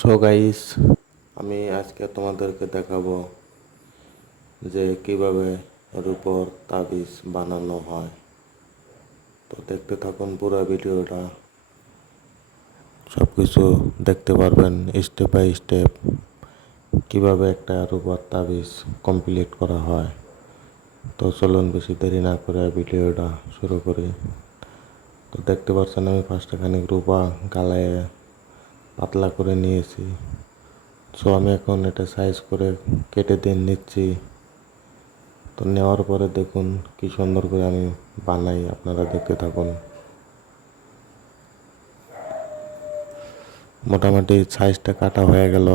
So guys, আমি আজকে তোমাদেরকে দেখাবো যে কিভাবে রূপোর তাবিজ বানানো হয়। তো দেখতে থাকুন পুরো ভিডিওটা, সব কিছু দেখতে পারবেন স্টেপ বাই স্টেপ কিভাবে একটা রূপোর তাবিজ কমপ্লিট করা হয়। তো চলুন বেশি দেরি না করে ভিডিওটা শুরু করি। তো দেখতে পাচ্ছেন আমি ফার্স্টে খানিক রূপা গালায় পাতলা করে নিয়েছি। সো আমি এখন এটা সাইজ করে কেটে দিয়ে নিচ্ছি। তো নেওয়ার পরে দেখুন কি সুন্দর করে আমি বানাই, আপনারা দেখতে থাকুন। মোটামুটি সাইজটা কাটা হয়ে গেল,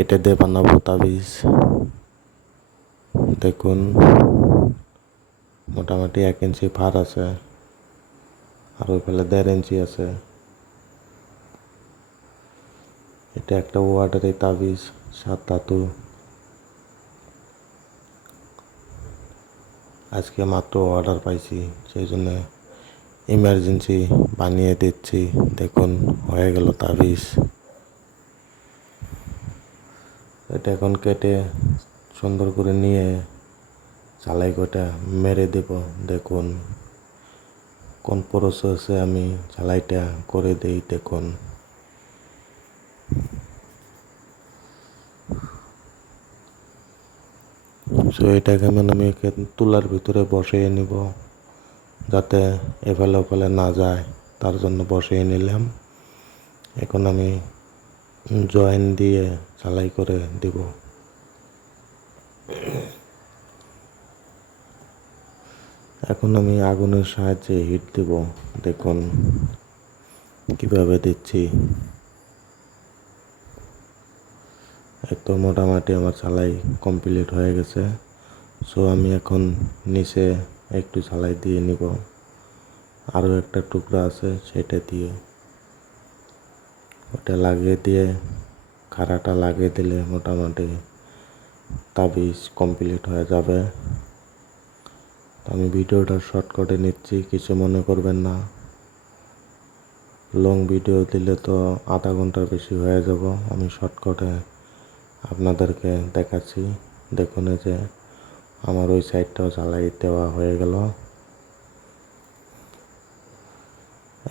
এটা দিয়ে বানাবো তাবিজ। দেখুন মোটামুটি 1 ইঞ্চি ফার আছে, আর ওই ফেলে 1.5 ইঞ্চি আছে। এটা একটা ওয়াটারি তাবিজ, 7 ধাতু। আজকে মাত্র অর্ডার পাইছি, সেই জন্য ইমার্জেন্সি বানিয়ে দিচ্ছি। দেখুন হয়ে গেল তাবিজ। এটা এখন কেটে সুন্দর করে নিয়ে ঝালাই কটা মেরে দেব। দেখুন কোন প্রসেসে আমি ঝালাইটা করে দেই। দেখুন সো এটাকে আমি তুলার ভিতরে বসিয়ে নিব, যাতে এফালে ওফালে না যায়, তার জন্য বসিয়ে নিলাম। এখন আমি জয়েন দিয়ে ঝালাই করে দিব। এখন আমি আগুনের সাহায্যে হিট দিব। দেখুন কিভাবে দিচ্ছি। তো মোটামুটি আমার ঝালাই কমপ্লিট হয়ে গেছে। সো আমি এখন নিচে একটু ঝালাই দিয়ে নিব। আরও একটা টুকরা আছে, সেটা দিয়ে ওটা লাগিয়ে দিয়ে খাড়াটা লাগিয়ে দিলে মোটামুটি তাবিজ কমপ্লিট হয়ে যাবে। আমি ভিডিওটা শর্ট করে নিচ্ছি, কিছু মনে করবেন না। লং ভিডিও দিলে তো আধা ঘন্টার বেশি হয়ে যাব। আমি শর্টকাটে আপনাদেরকে দেখাচ্ছি। দেখুন এই যে আমার ওই সাইডটাও জ্বালাই দেওয়া হয়ে গেল।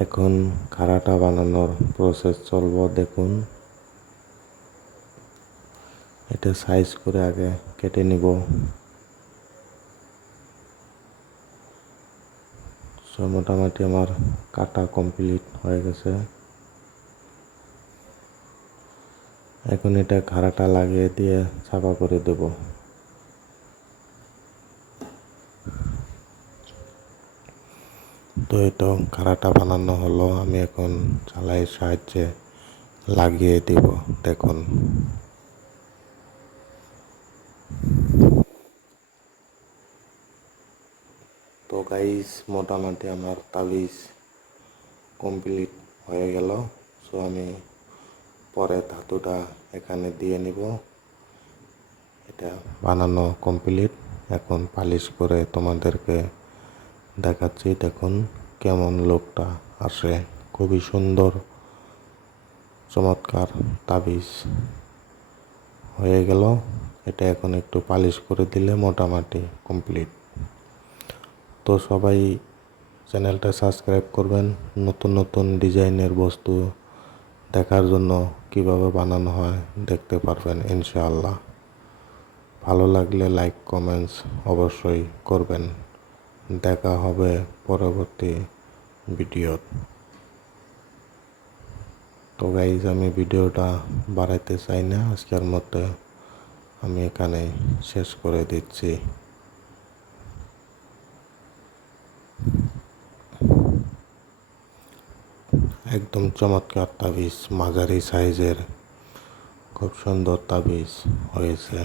এখন খাড়াটা বানানোর প্রসেস চলব। দেখুন এটা সাইজ করে আগে কেটে নিব। সো মোটামুটি আমার কাটা কমপ্লিট হয়ে গেছে। এখন এটা খাড়াটা লাগিয়ে দিয়ে চাপা করে দেব। তো এটা খাড়াটা বানানো হলো, আমি এখন ঝালাইয়ের সাহায্যে লাগিয়ে দিব। দেখুন তো গাইস, মোটামুটি আমার তাবিজ কমপ্লিট হয়ে গেল। সো আমি পরে ধাতুটা এখানে দিয়ে নিব। এটা বানানো কমপ্লিট, এখন পালিশ করে তোমাদেরকে দেখাচ্ছি। দেখুন কেমন লুকটা আসে, খুবই সুন্দর চমৎকার তাবিজ হয়ে গেল। এটা এখন একটু পালিশ করে দিলে মোটামুটি কমপ্লিট। তো সবাই চ্যানেলটা সাবস্ক্রাইব করবেন, নতুন নতুন ডিজাইনের বস্তু দেখার জন্য কিভাবে বানানো হয় দেখতে পারবেন ইনশাআল্লাহ। ভালো লাগলে লাইক কমেন্টস অবশ্যই করবেন। দেখা হবে পরবর্তী ভিডিও। তো গাইজ, আমি ভিডিওটা বাড়াইতে চাই না, আজকের মধ্যে আমি এখানে শেষ করে দিচ্ছি। একদম চমৎকার তাবিজ, মাঝারি সাইজের খুব সুন্দর তাবিজ হয়েছে।